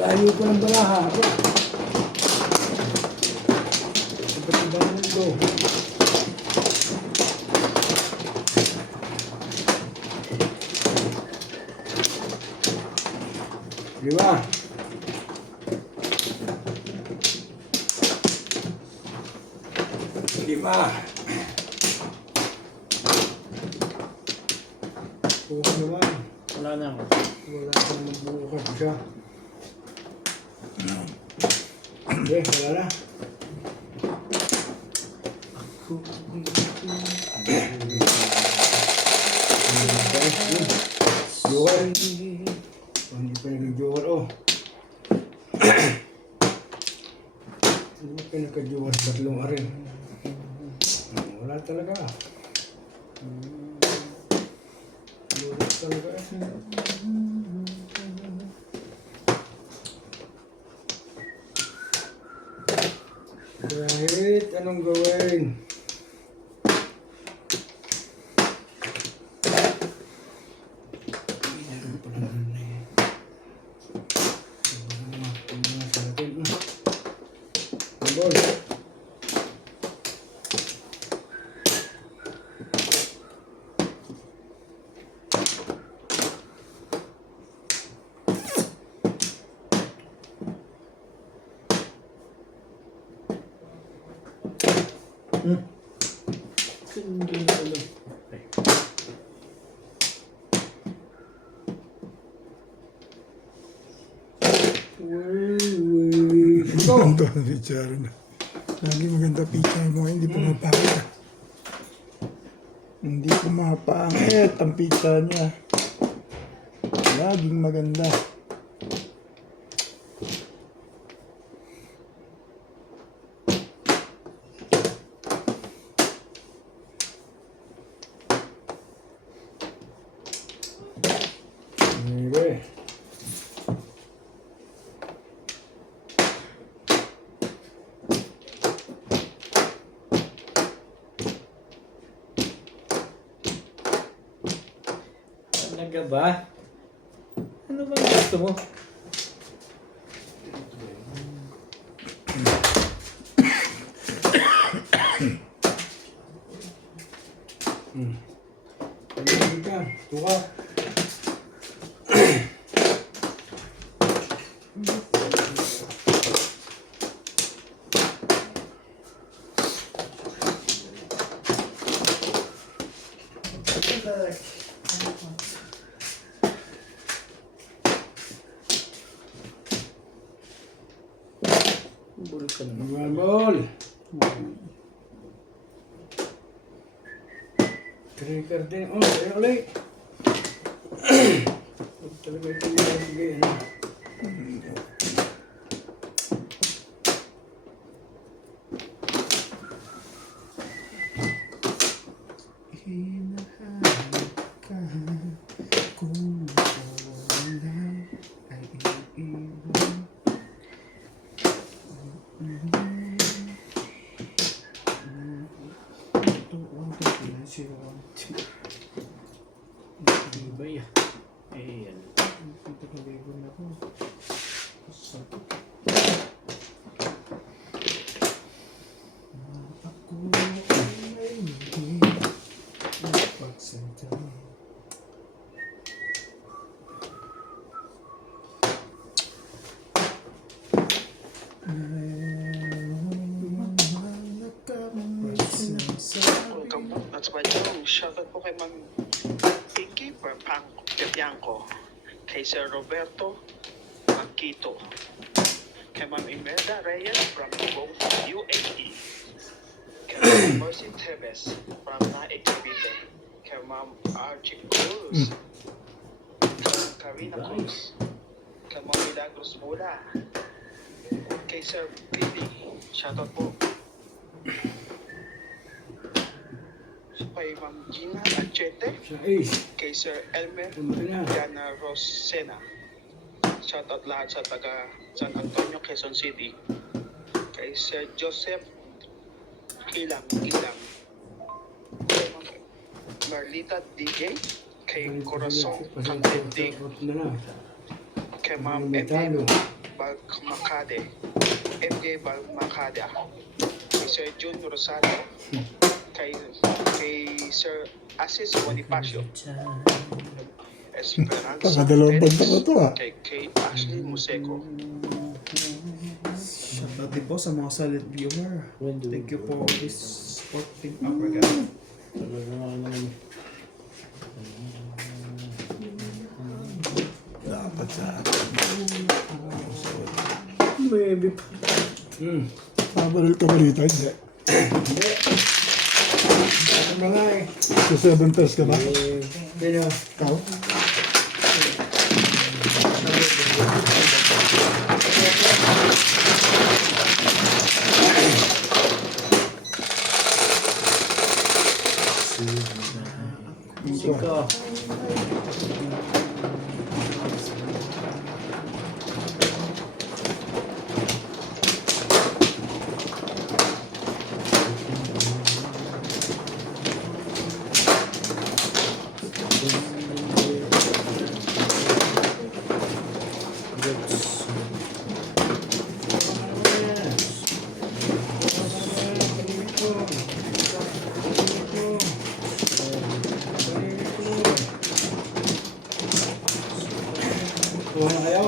Layo ko ng baraha. Iba't ibang mundo. Di ba? Di ba? Bukas naman. Wala na ako. Wala ka naman bukas siya. Okay, wala na. Joker. Hindi pa naging joker, oh. Hindi pa nagka-joker, tatlong arin. Wala talaga. Wala talaga. Kahit anong gawin. Hindi na alam. Ito. Ito ang picture na. Lagi maganda picture mo, hindi pumapakita. Hindi pumapangit ang picture niya. Laging maganda. Anyway. Talaga ba? Ano bang gusto mo? Pagiging ka. Tuka. Bul ka naman. Marble. Trigger din. Oh, tayo ulit. Talaga ito yung sige. Hinahanap ka kung wala ay iiwan. Ito ang pinasiwan. Di ba yan? Eh, yan. Dito kaligon ako. Sakit. Ako ay hindi magpagsalita. Welcome at Badjong. Shoutout po kay Ma'am Pinky Bianco, kay Sir Roberto Magquito, kay Ma'am Imelda Reyes from Bong, UAE, kay Ma'am Mercy Tebes from Naik Cavite, kay Ma'am Archie Cruz, kay Ma'am Karina Cruz, kay Ma'am Milagros Mula, kay Sir Billy. Shoutout po. Kay Ma'am Gina Achete, Sa Ace. kay Sir Elmer Tumayo na. Diana Rosena. Shoutout lahat sa taga San Antonio, Quezon City. Kay Sir Joseph Ilang. Kay Ma'am Marlita DJ. Kay Corazon Cantindig. Tapos na na. kay Ma'am MJ Talo. Balmacade, MJ Balmacada, kay Sir Jun Rosario, kay Sir Asis Bonifacio, Esperanza Pakadalawang banda ko to ah. kay Kate Ashley Museco. Shoutout din po sa mga solid viewer. When do Thank we you go? for this sporting uppercut. Talaga naman. Dapat sa akin. Maybe pa. Pabaril ka ba dito? Hindi. Hindi. Ano ba nga eh? Sa 7 test ka ba? Sino? Ikaw? Sika. Kuha na kayo?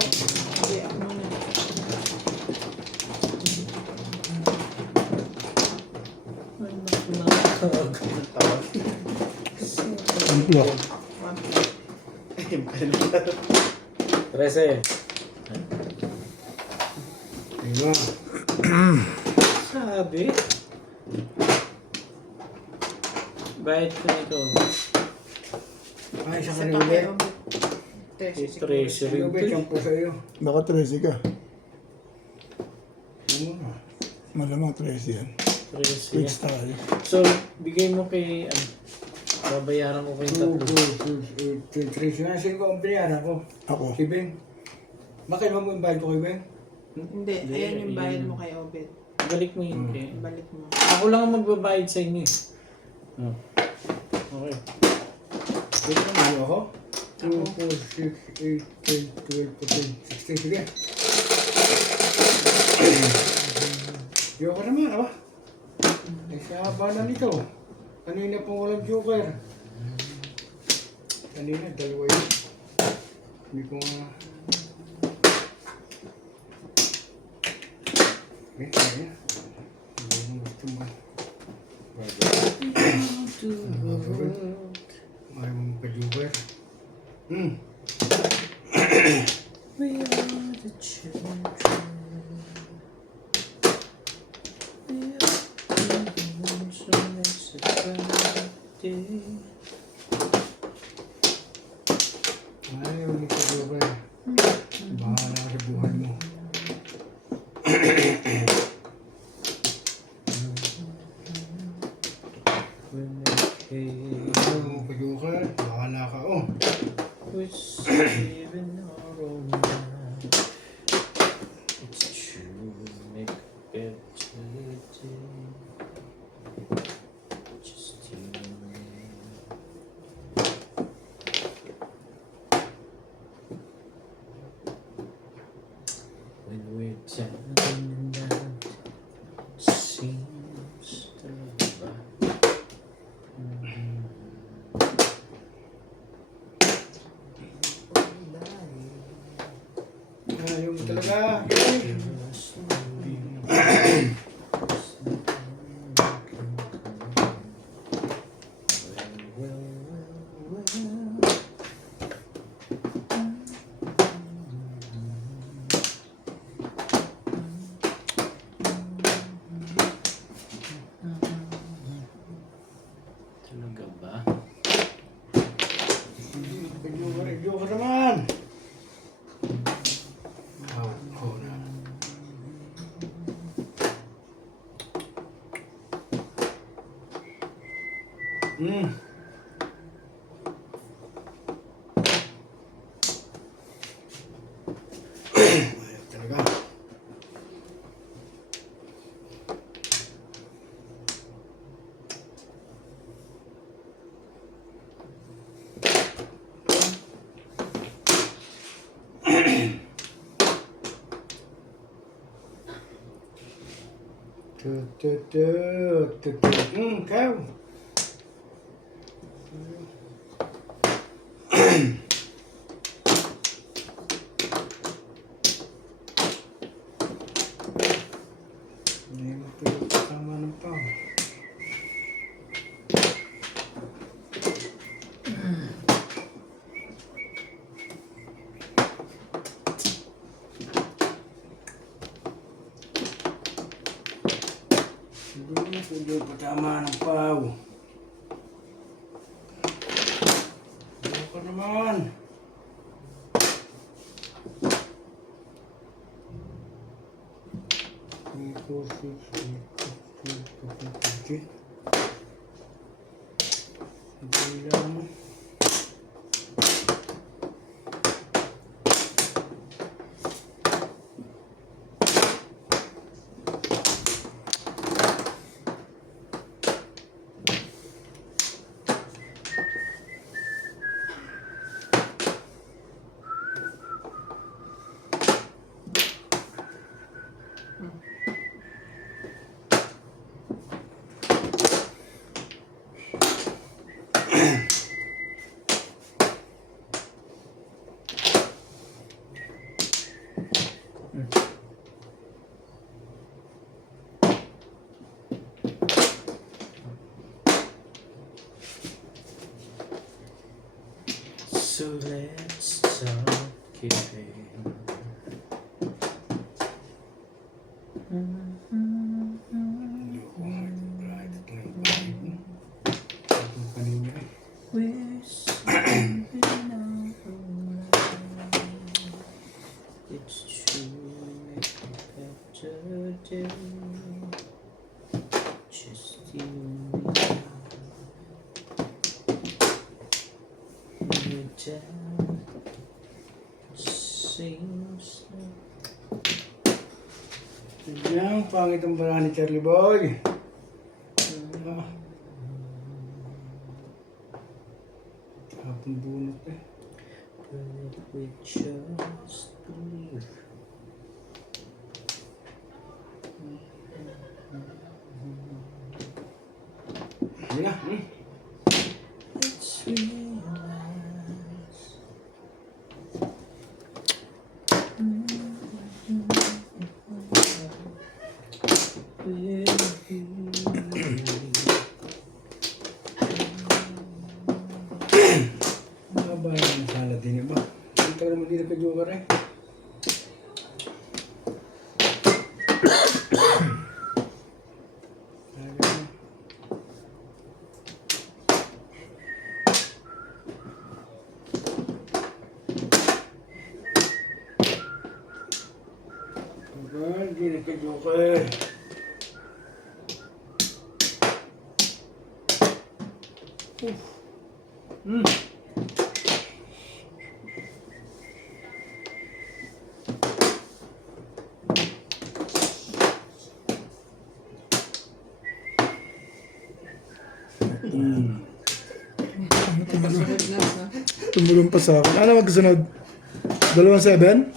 Amplo. 13. Ayun. Sabi. Bayad ko nito. Ay, sa kanila. Treasury. Ano ba siyang po sa iyo? Baka 13 ka. Oo. Malamang 13 yan. 13. Quick tayo. So, bigay mo kay, babayaran ko kayong 2, 4, 6, 8, 10, 13. Ano sino ko ang pinayaran ko? Ako. Si Ben. Bakit mo yung bayad ko kay Ben? Hindi, ayan yung bayad mo kay Obed. Balik mo yun kay. Balik mo. Ako lang ang magbabayad sa inyo. Oh. Okay. Dito naman ako. 2, 4, 6, 8, 10, 12, 14, 16. Sige. Joker naman, aba. Eh, sa haba na nito. Kanina pong walang joker. Kanina, dalawa yun. Hindi ko nga... Eh, kaya. Hindi ko gusto mo. Ayaw mong pa-joker. We are the children. We are the ones who makes it Friday. Ayaw mong pa-joker. Bahala ka sa buhay mo. When they came, Ayaw mong pa-joker. Bahala ka. Oh. we're saving our own life. It's true, make better day. Just you and me. When we're down and out, seems to love. Ayaw mo talaga. Talaga ba? Pa-joker, joker naman. Oh, na. Ayaw talaga. Ikaw. Hindi mo ito kasama ng pao. Hindi mo kasama ng pao. Ano ka naman? Bilang So let's start giving. We're sleeping out alright. It's true, make a better day. Just you and me. We're down. Seems like Yan, pangit ang bara ni Charlie Boy. Ah. Tapong bunot eh. but we just believe. Hindi na. Let's realize we're Mahaba yung salad din ba? Hindi ka naman dito ka-joker eh. Hindi ka-joker. Kasunod na, no? Tumulong pa sa akin. Ano magkasunod? 2-7?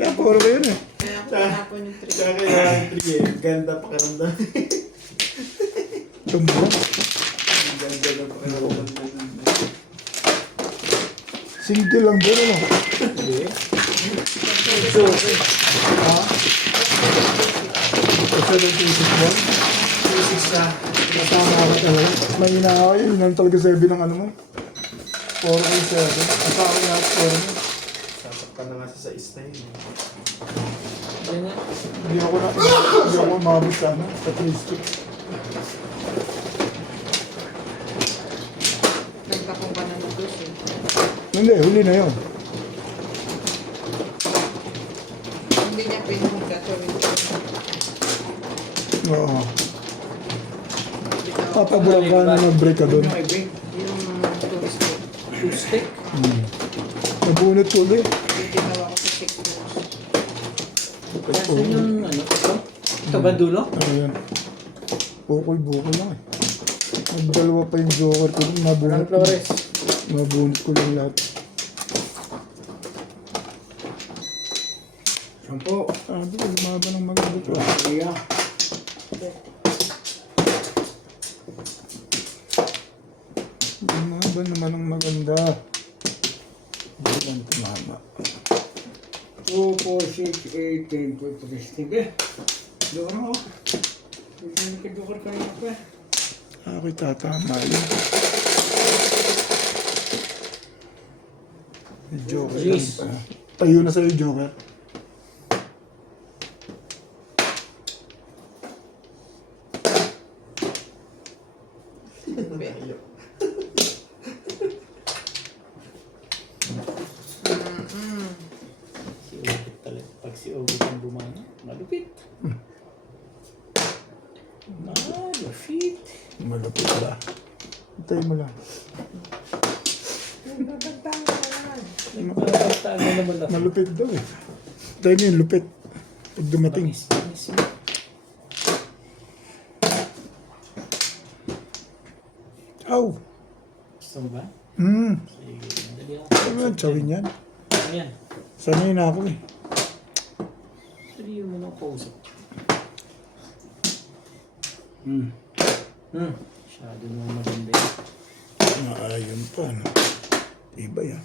Yan, puro ko yun eh. Kaya ako tinapon yung trick. Kaya kaya 3 eh. Ganda pakiramdam. Tumulong. Ganda na pakiramdam. Single lang doon, ano? So, ha? Kasi yung thesis mo? Thesis na. Kasama ako talaga. Mahina ako yun. Yun ang talaga 7 ng ano mo. 4 ko 7. Kasama ko lahat 4 mo. Sasaktan na nga sa isa yun. Hindi ako umabot sa ano, statistic. Nagtapong ka na ng dos eh. Hindi, huli na yun. Hindi niya pinuhod ka. Oo. Papabulang ka na mag-break ka doon. Yung tourist ko. Two-stick? Nabunot ko ulit. Yung ginawa ko sa 6 months. Nasaan yung ano? Ito ba dulo? Ano yan? Bukol lang eh. Nagdalawa pa yung joker ko. Walang Flores. Nabunot ko lang lahat. Sampo. Sabi ko, lumaban ng maganda to. Kaya. Ba naman ang maganda? Hindi lang tumama. 2, 4, 6, 8, 10, 12, 13. Eh, joker mo. Hindi na nagka-joker kanina pa. Ako'y tatama yun. May Joker lang Jeez. pa. Tayo na sa'yo, Joker. Si Obit talaga. Pag si Obit ang bumana, malupit. Malupit. Malapit pala. Tayo mo lang. Nagpapagtaan mo naman ako. Malupit daw eh. Tayo mo yung lupit. Pag dumating. Manis. Aw! Gusto mo ba? Sige, madali ako. Ano yan? Tsawin yan. Ayan. Sanay na ako eh. Dali mo nang kausap. Masyado naman maganda yun. Maayon pa, no? Iba yan.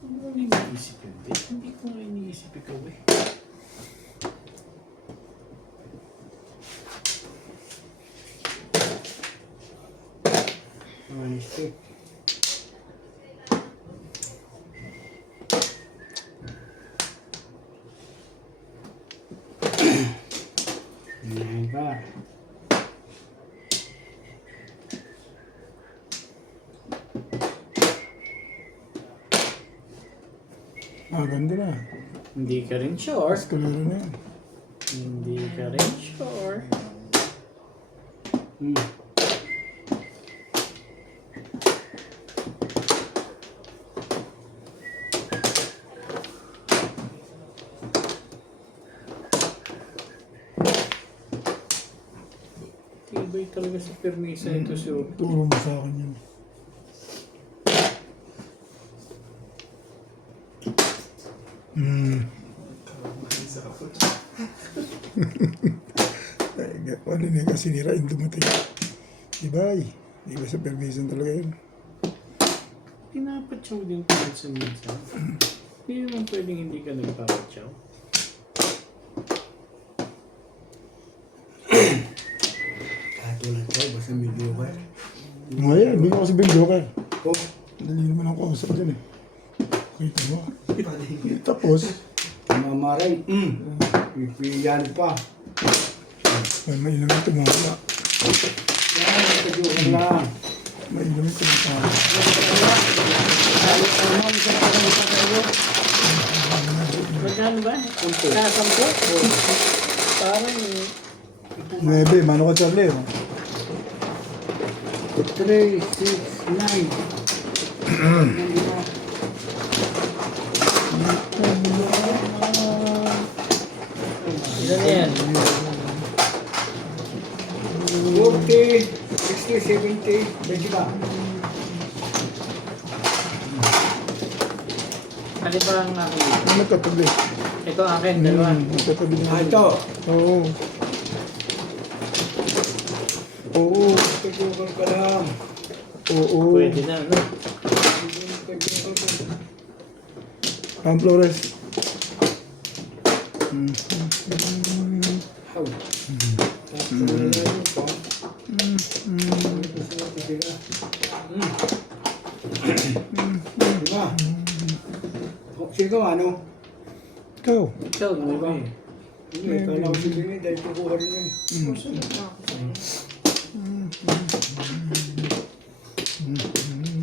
Hindi mo iniisip yun, Beth. Hindi ko nga iniisip ikaw eh. Honesty. Yan ba? Maganda na. Hindi ka rin sure. Mas kalaro na yan. Hindi ka rin sure. Tibay talaga sa permisa ito si Obit. Turo mo sa akin yun. Ano na kasi nirain dumating. Diba eh? Diba sa permission talaga yun? Pinapatsaw din ko sa minsan. Hindi naman pwedeng hindi ka nagpapatsaw. Katulad ko, basta may joker. Ngayon, hindi ko kasi bin Joker. Oh, Dali naman ang kausap dyan eh. Kita mo. Tapos, mamaray. Pipiyan pa. may ilamang tumama. Yan, nagka-joker lang. May ilamang tumama. Halos naman sa pagkakita kayo. Magkano ba? Kasampo? Parang 9, mano ka Charlie oh. 3, 6, 9. ilan na yan? 40, 60, 70, 20 ba? Ano ba ang akin? Ano nagkatabi? Ito akin, dalawa. Nagkatabi na. Ito. Oo. Oo. Nagka-joker ka lang. Oo. Pwede na, no? Hindi nagka-joker ka. Ang Flores. How? Tapos na yun pa. Gusto mo titira. Diba? Sino ano? Ikaw. Ikaw, di ba? Hindi, kala ko sila yun dahil kukuha rin yun.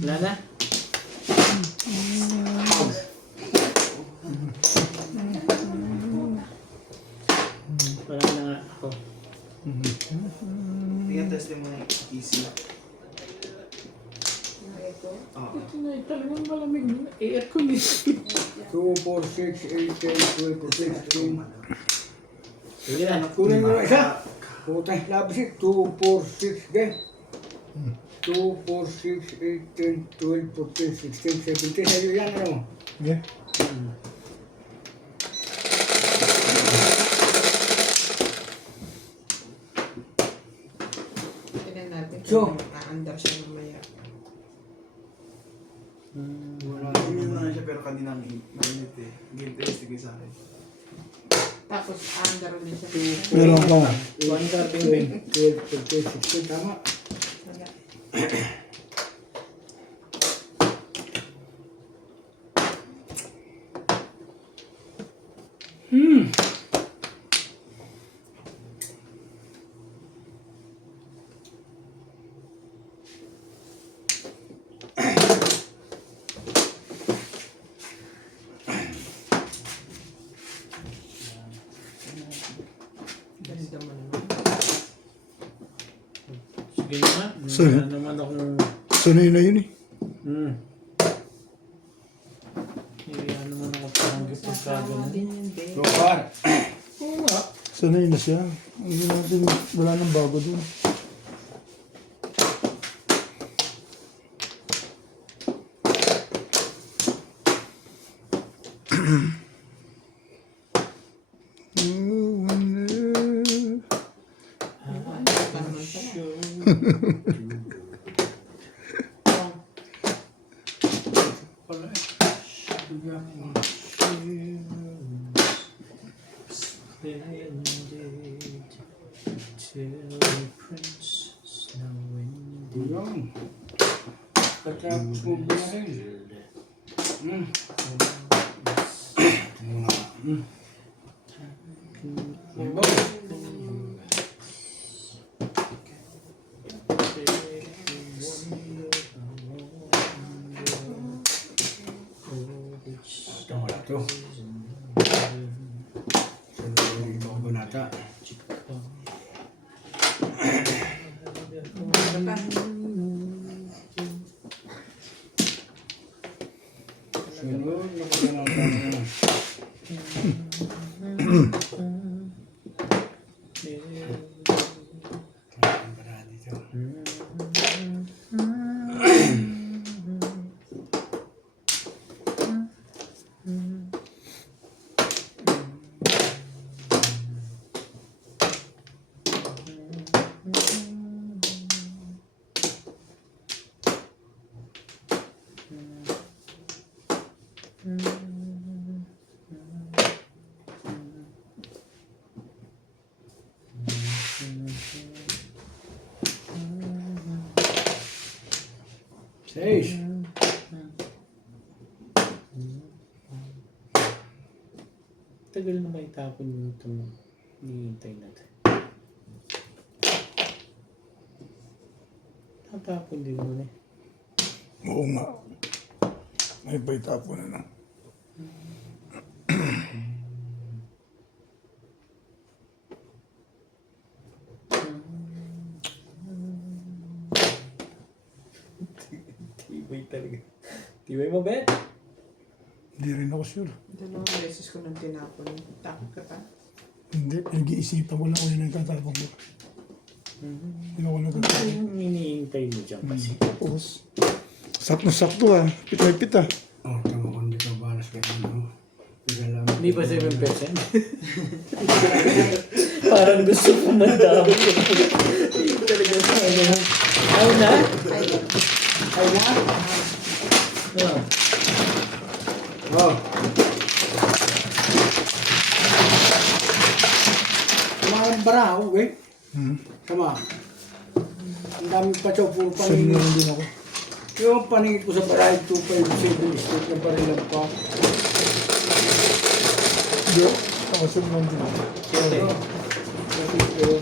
Wala na? Wala na nga ako. Tingnan testing mo yung easy. Ito na, talagang malamig na. Aircon eh. 2, 4, 6, 8, 10, 12, 13. Sige na. Kunin mo na isa. Putay, labis eh. 2, 4, 6, gan. 2, 4, 6, 8, 10, 12, 14, 16, 17. Sa'yo yan, ano? Yeah. So, Aandar siya mamaya. wala Ganyan naman. na siya pero kanina mainit eh. Hindi interesting sa akin. Tapos aandar din siya. Meron ka. 1 wing. 12, 14, 16, tama. Wala. Ganda mo naman. Sige na. Sorry. Wala naman akong... Sanay na yun eh. Kaya naman ako parang kapag Tama gano'n. din yun, babe. So far. Oo nga. Sanay na siya. Hindi natin, wala nang bago dun. Baka naman pala. Pala Splendid till princess now winded. Yun. Pagkatapos mo ba na rin? Muna. Iba. Ito wala to. Ito ko nata. Ano pa? Sunod na ko nata. Seis. Tagal na maitapon yung itong hinihintay natin. Tatapon din mo eh. Oo nga. May baitapo na lang. Tibay talaga. Tibay mo, Ben? Hindi rin ako sure. Dalawang beses ko nang tinapon. Takot ka pa? Hindi, nag-iisipan ko lang kung yun ang tatapang ko. Hindi ako Ano nagtatapang. yung hinihintay mo dyan kasi? Tapos, sakto-sakto ah. Pitay-pit ah. Oh, tama ko hindi ka balas kaya ano. Hindi ba 7%? Parang gusto ko mandami. Hindi talaga sa ano. Ay na? Ay na? No. Oh. Kumain bara, okay? Sama. Ang dami pa siya, puro Sanay paningin. na din ako. Yung paningin ko sa baray, 257 state na barilan pa. Hindi, ako sanay din ako. Pero, ito.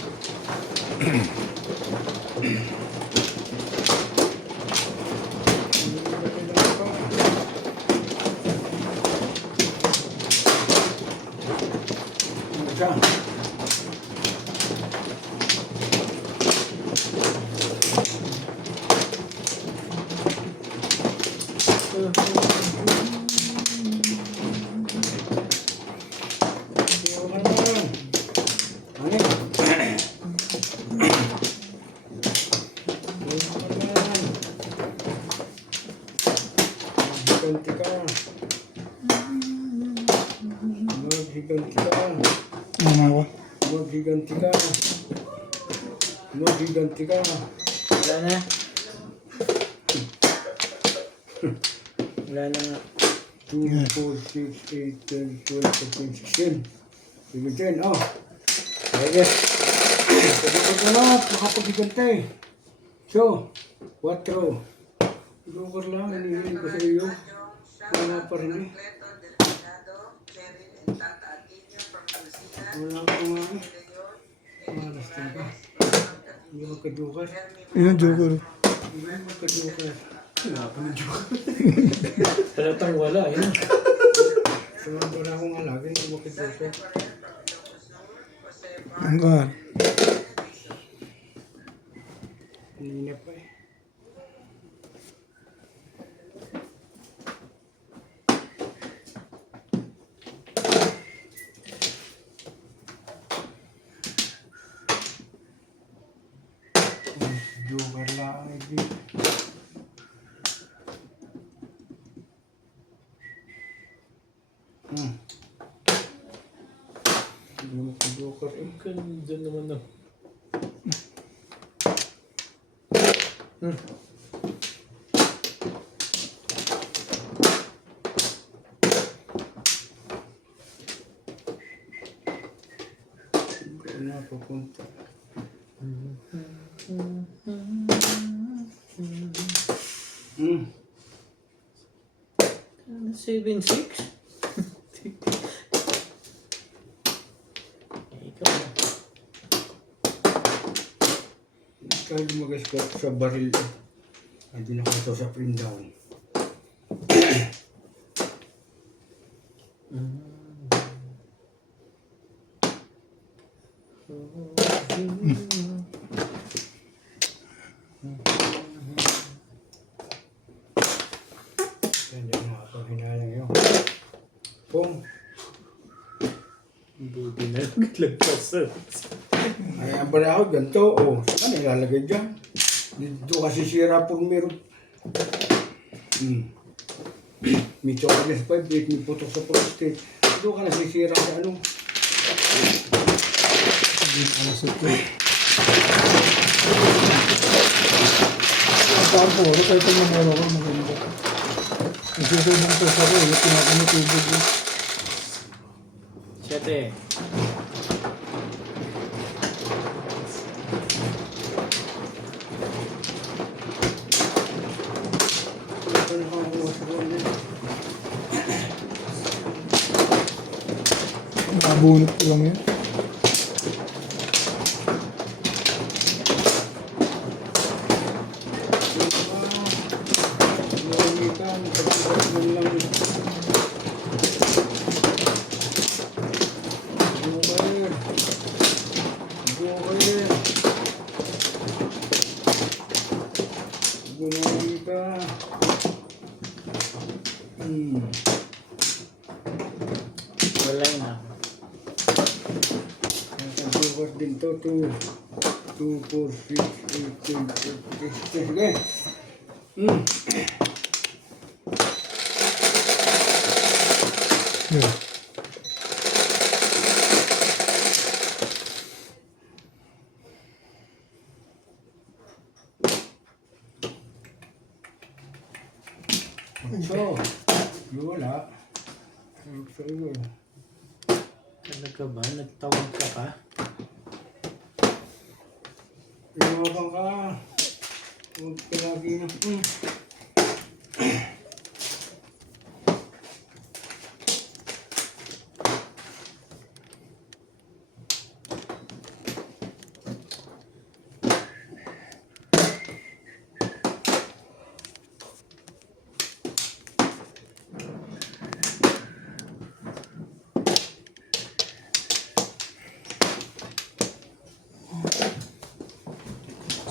Siya. Ano ako? Maghiganti ka. Wala na. Wala na nga. 2, 4, 6, 8, 10, 12, 14, 16. 17, oh. Sige. Sabi ko na lang, makapagigante. So, 4. Joker lang, hinihiling ko sa iyo. Wala pa rin eh. Wala pa nga eh. Malas din ka. Hindi magka-joker. Yun ang joker. Hindi magka-joker. Halatang wala, yun. So, wala akong alagay, hindi magka-joker. Hanggang. Hindi na pa eh. Joker lang hindi. Hindi mo ka joker eh. Ganda naman na. Hindi na papunta. Hmm. 7-6? Ikaw na. Kahit mag-squat sa baril eh. Hindi na ito sa print down. Hindi na ako hinalang yun. Pong. Buti na naglagpasan. Ay, ang pala ako ganito. O, saan nilalagay dyan? Dito kasi sira po meron. May chocolate 5, may putok sa prostate. Dito ka nasisira sa ano. Ang saan po, kahit ang namura ko, maganda. Nagsisabi ng pesa ko, yung pinakamutubog ko. 7. Ito na kakakuha sa kanya. Nakabunot ko lang yun. Nangamitan, pagkikas mo lang. Joker. Joker. Gumamit ka. Wala na. Joker din to. 2, 4, 6, 8, 10, 12, 16. Sige. Yeah. So, wala. So, yun. Talaga ba? Nagtawag ka pa? Inuwakan ka. Huwag ka lagi na.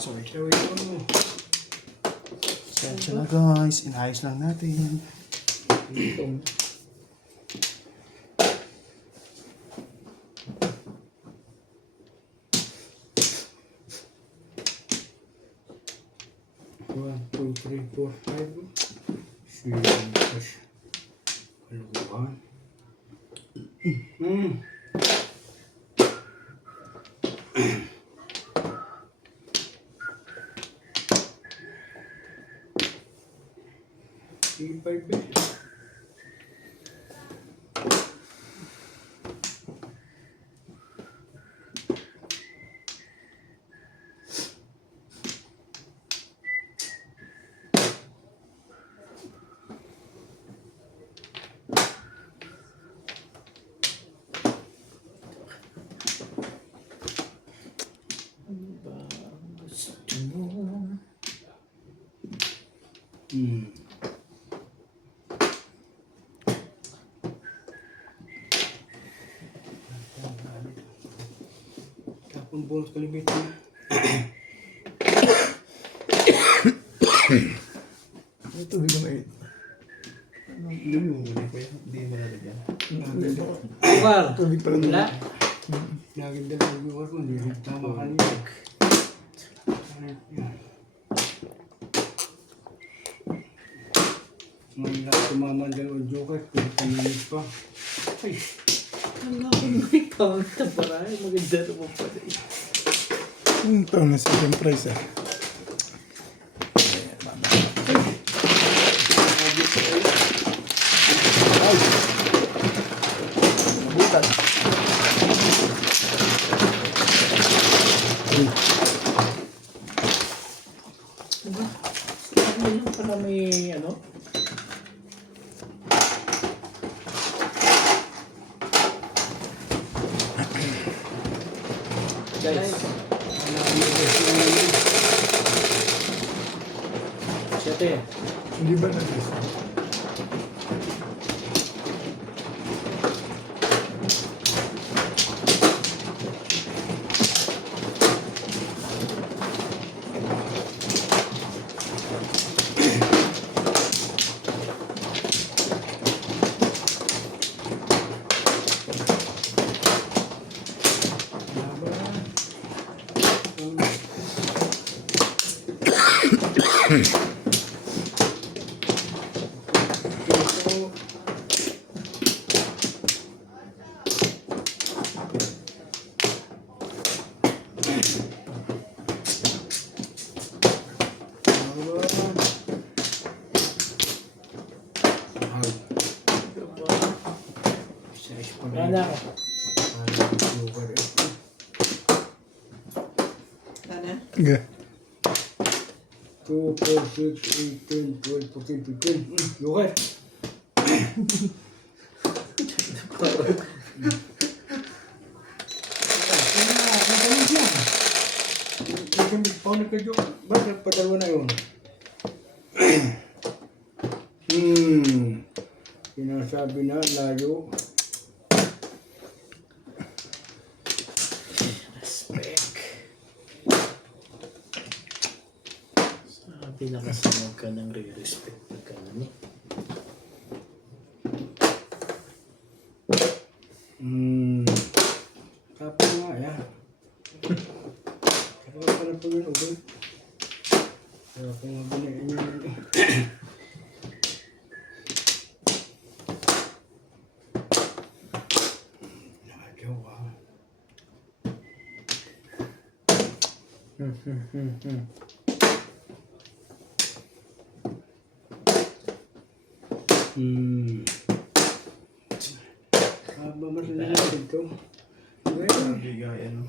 Sorry. So, yun. Sensya na guys, inayos lang natin. Ito. One, two, three, four, five. Six. Kaluhan. Tapon bonus ko limit na. Ito, di ko na 8. Hindi mo kuya. Hindi mo lalagyan. Par! Tubig pala doon. Wala. Laging dala yung viewers ko, hindi rin tama kanina. Yan. Ngayon lang tumama ang dalawang joker, 20 minutes pa. Ay, Ang ako may count na para. Maganda naman pala eh. Ito na second prize eh. Ay! Nabutan. Ano yung pala may ano? Guys. Siyete. Hindi ba na Wala ako. Sana? Okay. 2, 4, 6, 8, 10, 12, 14, 15. Joker. Paano ka joker? Bakit padalawa na yun? Sinasabi na layo. Respect. Sabi na kasi huwag ka nang re-respect pagka ano. Tapos nga, yan. Kaya pala po yun, okay? Kaya po nga binayin yun. Nakajawa. Haba mas lalaki ito. Well, Bigay ano.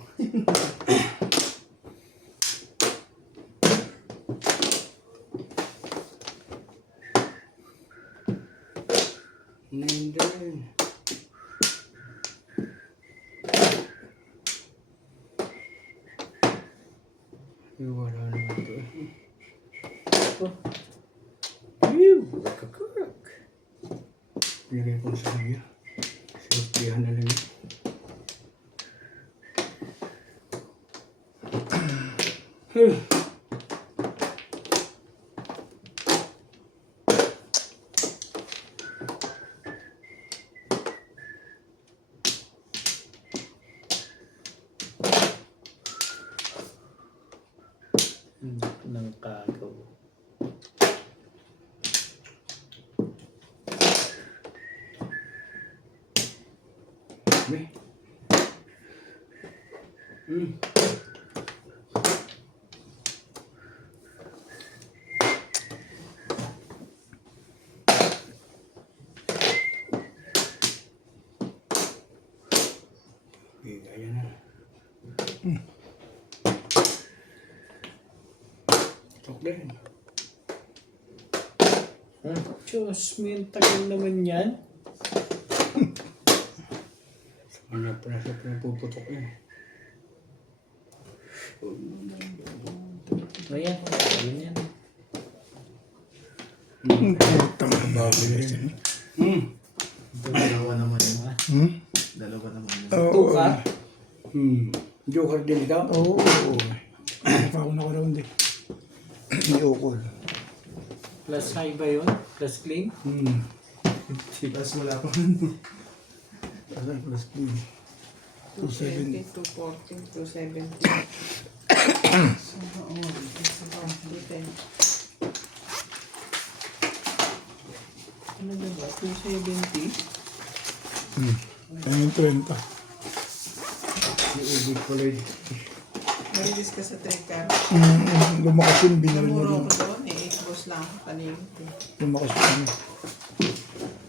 Nandun. Wala naman ito. Phew! Kakak. Pinagay ko sa kanya. Safetyhan na lang yun. Ng kagaw. May. Gaya na. Tok din. Diyos, may tagal naman yan. Ano pala siya pinapuputok eh. Ayan, ayun yan. Putang bago yun. Dalawa naman yun, ha? Dalawa naman yun. Oo. Joker din ikaw? Oo. Pa ako nakaroon din. Hindi okol. Plus high ba yun? Plus clean? Tapos wala pa. Asan plus clean? 270, 270. 240, 270. Dito. Ano ba ba? 270? Ayun 30. Yung ubig ko lang. Marilis ka sa trika. Lumakas yun, binaril na Muro din. ko doon, 8 balls lang ako kanina. Lumakas yun.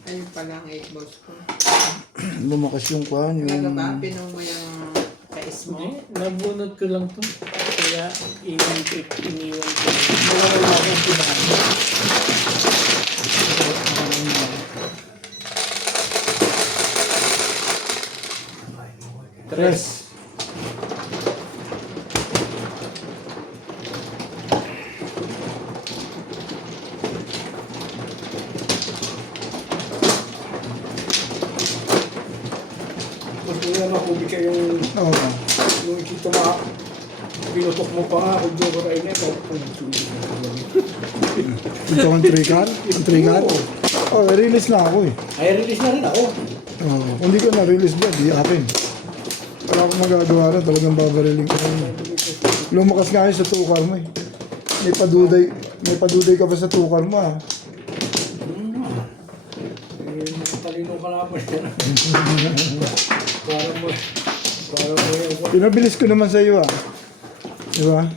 Ayun pala ang 8 balls ko. Lumakas yung kwan, Talaga yung... ba? Pinuha mo yung kais mo? Hindi, nabunod ko lang to. Kaya iniwan ko. Wala akong pinahan. Tres. Mas kung yan ako, ubig ka yung ikito pinutok mo pa nga kung Joker ay na ikaw. Ito ang trigger? Ang trigger? Oh, release na ako eh. Ay, release na rin ako. Kung di ko na-release ba, di akin. Wala akong magagawa na, talagang babariling ko na. Lumakas nga yun sa tukar mo eh. May paduday ka pa sa tukar mo ah. Talino ka naman yan. Parang mo yung... Pinabilis ko naman sa iyo ah. Di ba?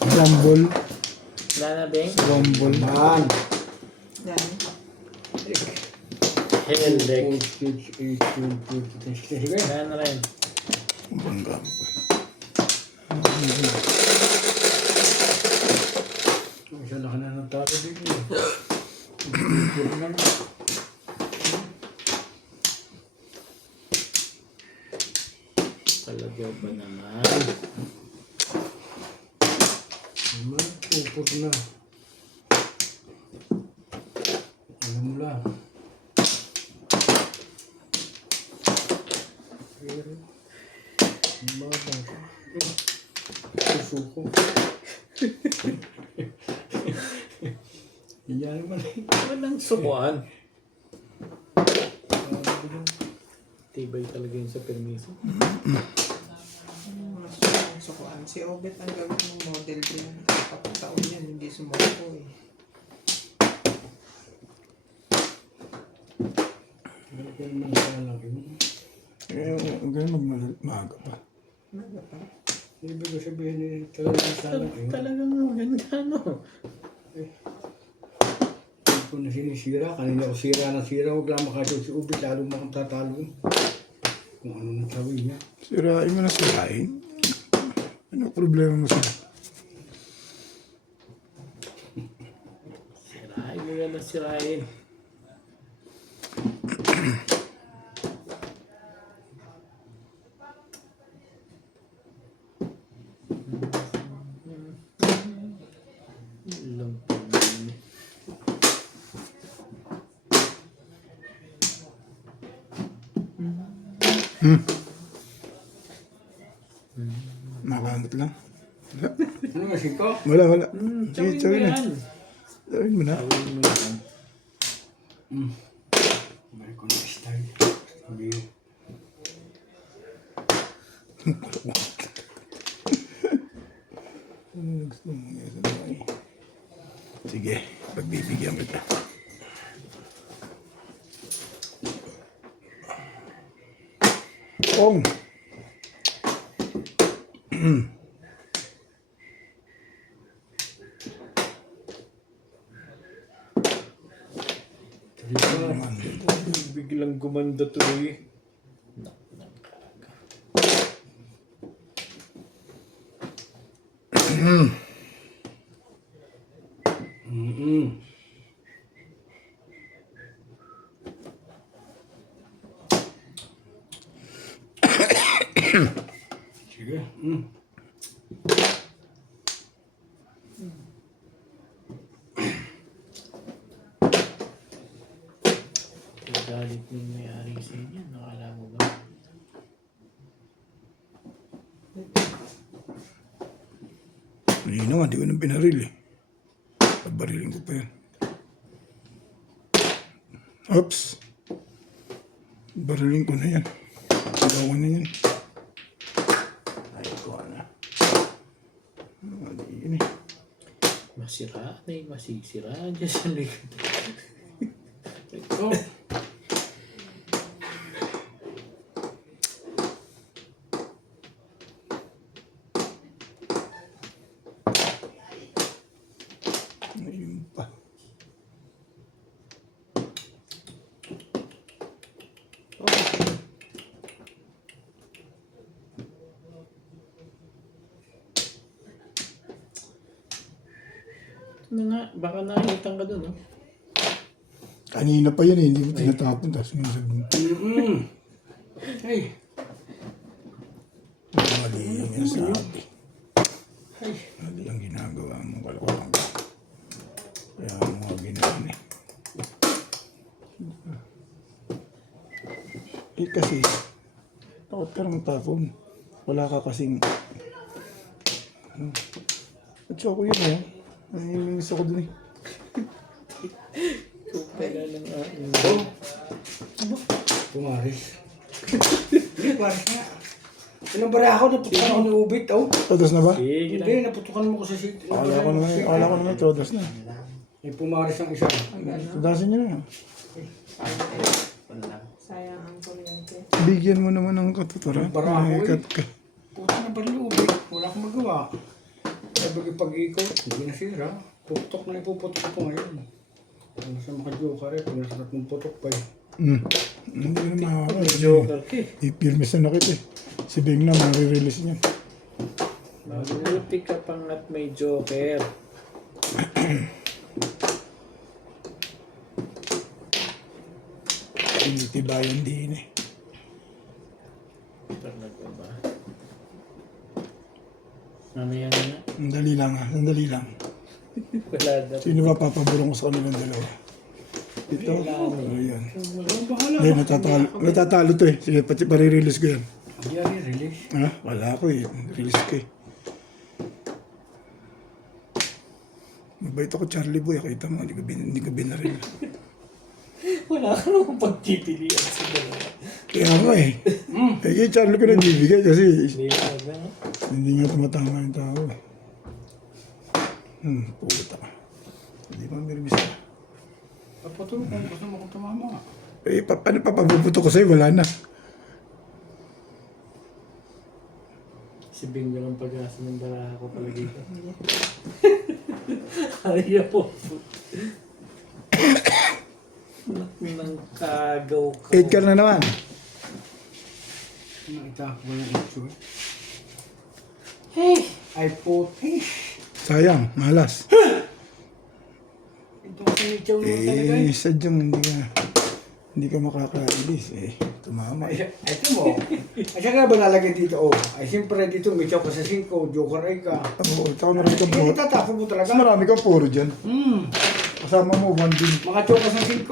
Rumble. Wala na, Beng? Rumble. Man. Yan. Hell deck. 4, 6, 8, 12, 13, 16. Sige. Wala na rin. Bangga. Isa na ka na ng tao dito. Talaga ba naman? Naman, pupur na. Alam mo lang. Susuko. Yan naman eh. Walang sukuan. Tibay talaga yun sa permiso. Sukuan. Si Obet ang gawin ng model din. Kapag-taon yan, hindi sumuko eh. Ganyan naman sa laki mo. Ganyan maaga pa. Naga pa. Ibig ko sabihin eh, talagang sa laki mo. Talagang maganda, no? Hindi ko na sinisira. Kanina ko sira na sira. Huwag lang makasyon si Ubit. Lalo makang tatalo. Kung ano nang tawin niya. Sirain mo na sirain. Ano problema mo sa... Sirain mo yan na sirain. Ilang pagkain. Nakakamot lang. Ano nga siko? Wala. Tawin Sige, mo tawin na. yan. Tawin mo na. Tawin mo yan. Balik ko na style. Sabi yun. Gusto mo nga sa bahay. Sige, pagbibigyan kita. Ong! Biglang gumanda to eh. Sige. Bait mo yung may-ari sa inyo. Nakala mo ba? Hindi na nga, di ko na pinaril eh. Pabarilin ko pa yan. Oops. Barilin ko na yan. Ilawan na yan. Ay, ko na. Mali yun eh. Masira na yung masisira dyan sa likod. Ito. Ayun pa. Ano nga, baka nakitang ka dun, no? Kanina pa yun eh, hindi mo tinatapon. Tapos ngayon sabi mo, Ay, mali yung sabi. ay. Mali ang ginagawa mo. Kalokohan ka. Kaya mo nga ginawa eh. Eh kasi, takot ka ng tapon. Wala ka kasing... At siya ko yun eh. Nangyiminis ako dun eh. Wala lang Pumaris. Hindi, paris nga. Pinabara ako, naputukan ako ni Ubit, oh. Todos na ba? Sige Hindi, naputukan mo ko sa seat. Akala ko naman todos na. May pumaris ang isa. Tudasin niyo na. Sayang ang kuryente. Bigyan mo naman ng katuturan. Bara ako eh. Kat ka. Puta na ba ni Ubit? Wala akong magawa. Sabi ko pag-ikot, hindi nasira. Putok na ipuputok ko ngayon. Ano sa mga joker eh, pag nakatatong putok pa eh. Hindi ko na makakala. Joker ka eh. Ipirmis na nakit eh. Si Beng na, marirelease niya. Mabuti ka pang at may joker. Tinitibayan din eh. Talaga ba? Mamaya na nga. Sandali lang ha, sandali lang. Wala na. Sino ba papaburong ko sa kanilang dalawa? Ito? Ayan. Hindi, natatalo to eh. Sige, pati parirelease ko yan. Hindi yan release. Ha? Wala ko eh. Release ko eh. Mabait ako Charlie Boy. Kita mo, hindi ko binaril. Wala ka naman pagpipilian sa dalawa. Kaya nga eh. Eh, kay Charlie ko nagbibigay kasi Hindi na. hindi nga tumatama yung tao eh. Puta. Hindi pa mirmis na. Papatulog kung gusto mo kong tumama. Eh, paano papabubuto ko sa'yo? Wala na. Si Bingo ng pag-asa ng baraha ko pala dito. Ayaw po. Nang kagaw ka. 8 ka na naman. Nakita ko yung issue eh. Hey! I put... Eh! Sayang, malas. Ito kasi may chow naman talaga eh. Sadyang hindi ka makakailis eh. Tumama eh. Ay, ito mo. Ay, saan ka ba nalagay dito? Oh, ay, siyempre dito, may chow ka sa 5, joker ay ka. Oo, tsaka marami kang Hindi, puro. tatapon mo talaga. Mas marami kang puro dyan. Kasama mo 1 din. Mga chow ka sa 5.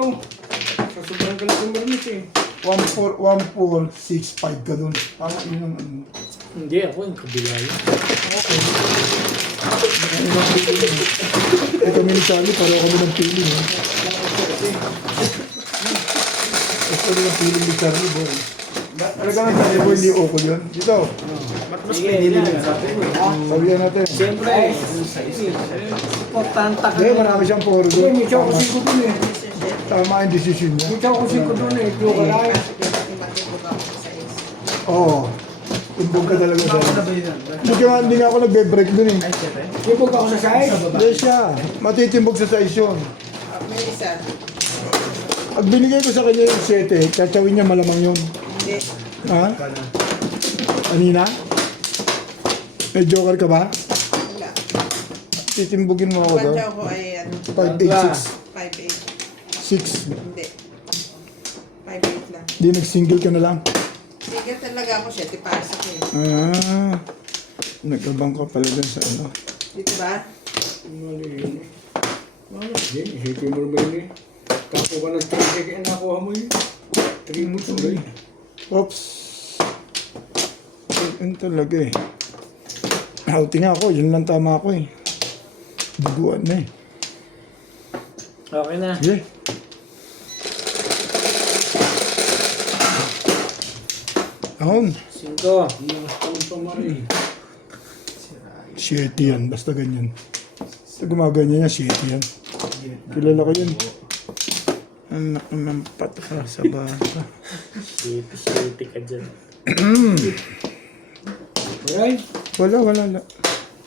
Sa sobrang galang kumarmit eh. 1, 4, 1, 4, 6, 5 ka dun. Tama yun ang ano. Hindi ako yung kabila yun. Eh kami ni Charlie, pareho kami ng feeling eh. Gusto rin ang feeling ni Charlie boy. Talaga nga Charlie boy, hindi okay yun. Dito, Mas pwede na lang sabi mo. sabihan natin. Siyempre, importante ka. Hindi, marami siyang puro Hindi, dun. may chow ka 5 dun eh. Tama ang desisyon niya. May chow ka 5 dun eh, joker ay. Matibog ako sa is. Oo. Timbog ka talaga sa hindi nga ako nagbe-break dun eh. Sipog ako sa side. Hindi siya. Matitimbog sa size yun. May isa. Pag binigay ko sa kanya yung 7, tsachawin niya malamang yun. Hindi. Ha? Kanina? May joker ka ba? Wala. Titimbugin mo ako daw. Pantsaw ko ay ano, 5, 8, 6. 5'8". 6. Hindi. 5'8 lang. Di nag-single ka na lang. Sige talaga ako, 7 pasok eh. Nagkabang ka pala dun sa ano. Dito ba? Mali yun eh. Mali. Hindi, isipin mo naman yun eh. Tapo ka ng 3 kaya nakuha mo yun. Tribute ulit. Oops. Yun talaga eh. Outing ako, yun lang tama ako eh. Duguan na eh. Okay na. Yeah. Ahon. 5. Nakastang pa mari. 7 yan, basta ganyan. Basta gumaganyan yan, 7 yan. Kilala ko yun. Anak naman pata sa bata. Shitty ka dyan. Alright. Wala.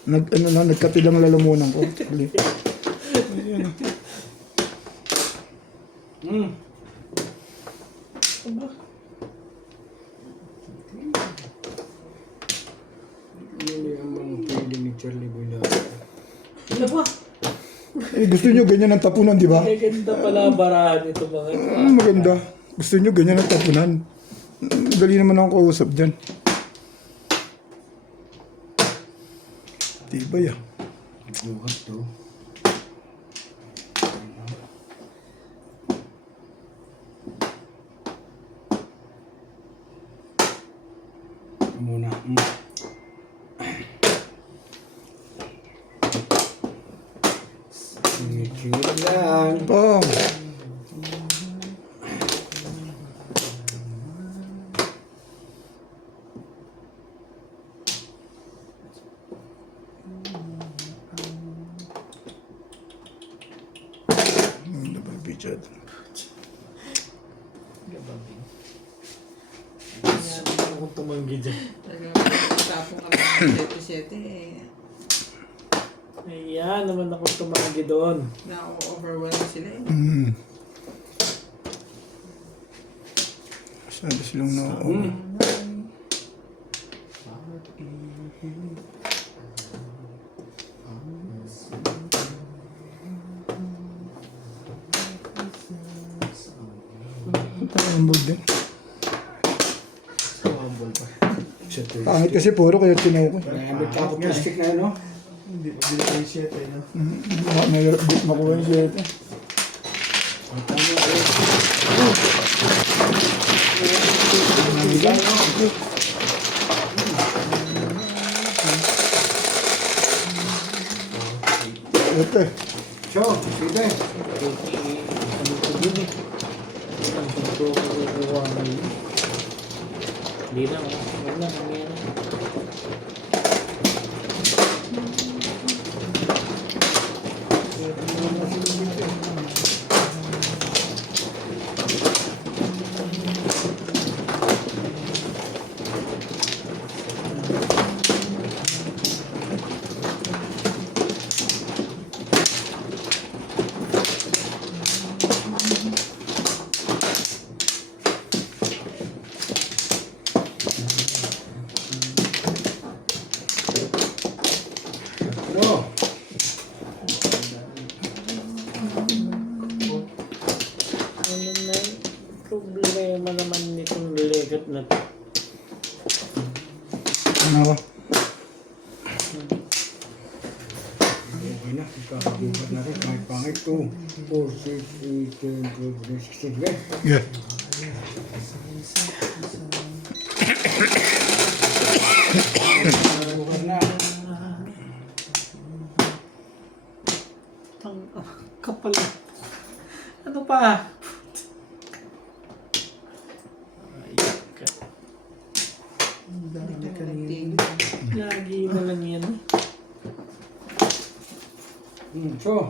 Nagkatilang lalamunan ko. Ayan. Hindi naman pwede ni Charlie Boy. Ano ba? Eh, gusto nyo ganyan ang tapunan, di ba? Maganda pala barahan ito mga ito. Maganda. Gusto nyo ganyan ang tapunan. Dali naman akong kausap dyan. Tibay ah. Buhat to. Muna. Singit lang. Pong. Double picture. Akong tumanggi dyan. Tapong kami ng 7-7 eh. Ayan naman akong tumanggi doon. Na-overwhelm sila eh. Masyado silang na... Ang bold din. Pangit kasi puro kaya tinaw ko. May tapos plastic na yun, no? Hindi pa bili ko yung 7, no? Mahirap din makuha yung 7. Ito eh. So, sige. Ano ko dun eh. Ang gusto ko kukuha ngayon. Hindi na, wag na, mamaya na. No. Ano na problema naman nitong legat na to? Ano ba? Okay na. Ikakabuhat na rin. Kahit pangit to. 4, 6, 8, 10, 12, 13, 16. Okay. Yeah. Buhat na. Kapal. Ano pa? Ay, ka. Dami kanina. Lagi mo lang yan. So,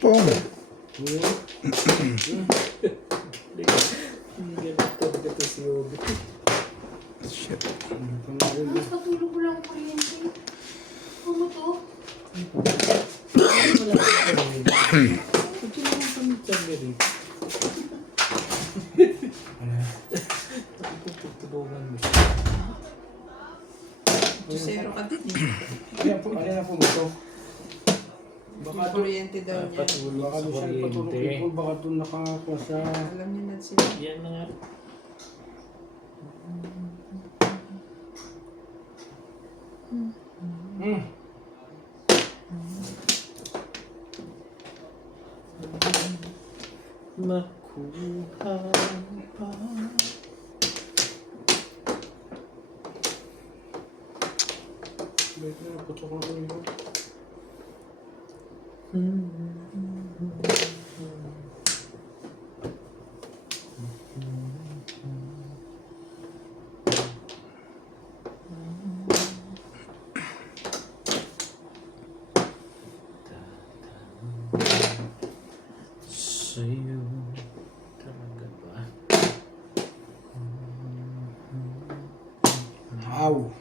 Pong. Ganito si Obi. Shit. Mas patulog ko lang kuryente. Ano to? Ito naman kami dyan ganito. Tutulungan mo siya. Zero ka din eh. ano na po mo to? Yung kuryente daw niya. Patulog Baka sa doon siya patulog kuryente. people. Baka doon nakakuha sa... Alam niya na sila. Yan na nga. makuha pa. Wait na, putok na ulo. Sa'yo talaga ba? Ow!